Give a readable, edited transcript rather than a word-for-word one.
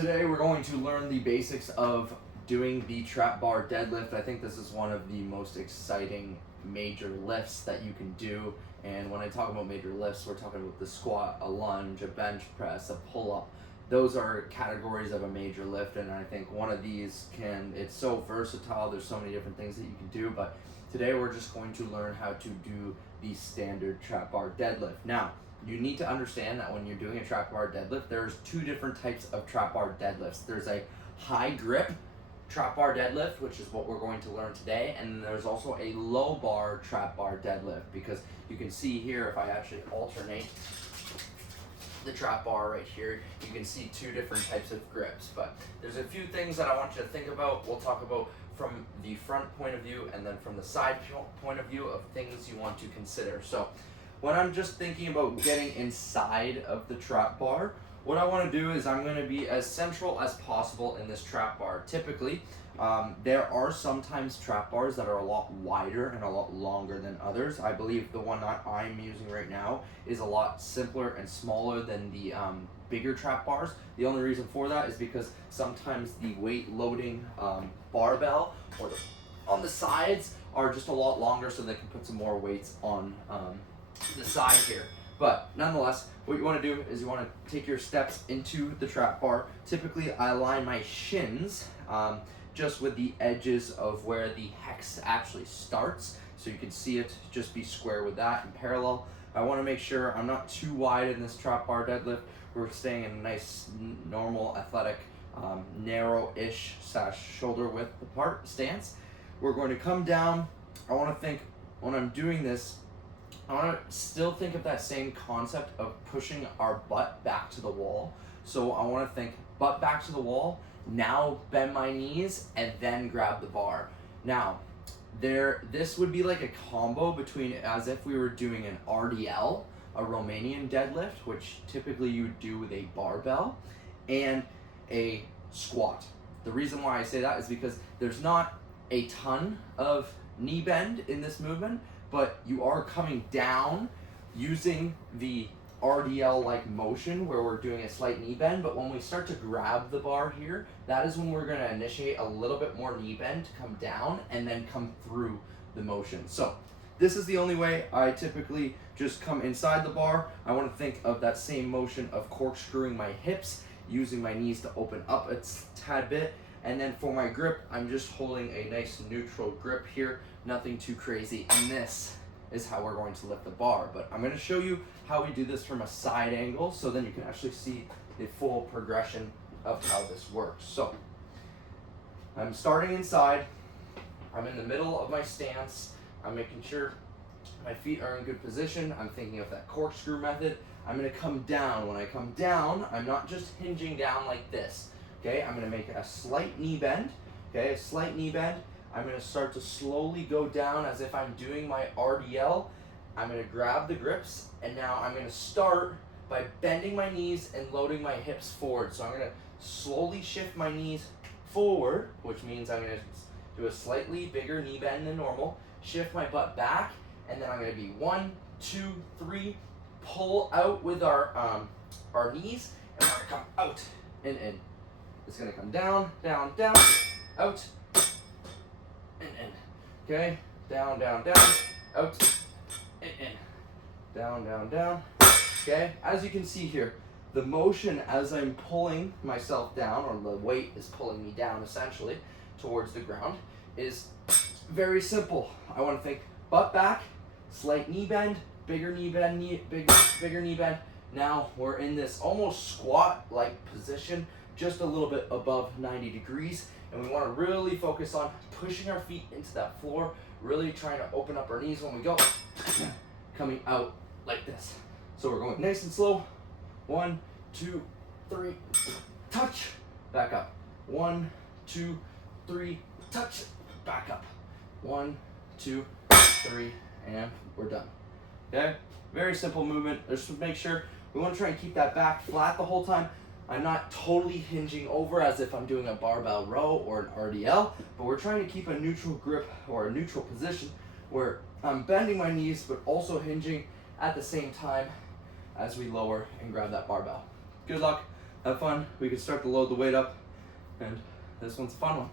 Today we're going to learn the basics of doing the trap bar deadlift. I think this is one of the most exciting major lifts that you can do. And when I talk about major lifts, we're talking about the squat, a lunge, a bench press, a pull-up. Those are categories of a major lift, and I think one of these it's so versatile. There's so many different things that you can do, but today we're just going to learn how to do the standard trap bar deadlift. Now, you need to understand that when you're doing a trap bar deadlift, there's two different types of trap bar deadlifts. There's a high grip trap bar deadlift, which is what we're going to learn today, and there's also a low bar trap bar deadlift, because you can see here, if I actually alternate the trap bar right here, you can see two different types of grips. But there's a few things that I want you to think about. We'll talk about from the front point of view and then from the side point of view of things you want to consider. So when I'm just thinking about getting inside of the trap bar, what I want to do is I'm going to be as central as possible in this trap bar. Typically, there are sometimes trap bars that are a lot wider and a lot longer than others. I believe the one that I'm using right now is a lot simpler and smaller than the bigger trap bars. The only reason for that is because sometimes the weight loading barbell or on the sides are just a lot longer, so they can put some more weights on the side here. But nonetheless, what you want to do is you want to take your steps into the trap bar. Typically, I align my shins just with the edges of where the hex actually starts, so you can see it, just be square with that and parallel. I want to make sure I'm not too wide in this trap bar deadlift. We're staying in a nice, normal, athletic, narrow-ish / shoulder width apart stance. We're going to come down. I want to think, when I'm doing this, I want to still think of that same concept of pushing our butt back to the wall. So I want to think butt back to the wall, now bend my knees, and then grab the bar. Now, this would be like a combo between, as if we were doing an RDL, a Romanian deadlift, which typically you would do with a barbell, and a squat. The reason why I say that is because there's not a ton of knee bend in this movement, but you are coming down using the RDL-like motion where we're doing a slight knee bend. But when we start to grab the bar here, that is when we're going to initiate a little bit more knee bend to come down and then come through the motion. So this is the only way I typically just come inside the bar. I want to think of that same motion of corkscrewing my hips, using my knees to open up a tad bit. And then for my grip, I'm just holding a nice neutral grip here, nothing too crazy. And this is how we're going to lift the bar. But I'm going to show you how we do this from a side angle, so then you can actually see the full progression of how this works. So I'm starting inside. I'm in the middle of my stance. I'm making sure my feet are in good position. I'm thinking of that corkscrew method. I'm going to come down. When I come down, I'm not just hinging down like this. Okay, I'm going to make a slight knee bend. Okay, a slight knee bend. I'm going to start to slowly go down as if I'm doing my RDL. I'm going to grab the grips, and now I'm going to start by bending my knees and loading my hips forward. So I'm going to slowly shift my knees forward, which means I'm going to do a slightly bigger knee bend than normal, shift my butt back, and then I'm going to be 1, 2, 3, pull out with our knees, and we're going to come out and in. It's going to come down, down, down, out, and in. Okay? Down, down, down, out, and in. Down, down, down. Okay? As you can see here, the motion as I'm pulling myself down, or the weight is pulling me down essentially towards the ground, is very simple. I want to think butt back, slight knee bend, bigger knee bend, bigger knee bend. Now we're in this almost squat-like position, just a little bit above 90 degrees, and we want to really focus on pushing our feet into that floor, really trying to open up our knees when we go, coming out like this. So we're going nice and slow. 1, 2, 3, touch, back up. 1, 2, 3, touch, back up. 1, 2, 3, and we're done. Okay? Very simple movement. Just make sure we want to try and keep that back flat the whole time. I'm not totally hinging over as if I'm doing a barbell row or an RDL, but we're trying to keep a neutral grip or a neutral position where I'm bending my knees but also hinging at the same time as we lower and grab that barbell. Good luck. have fun. We can start to load the weight up, and this one's a fun one.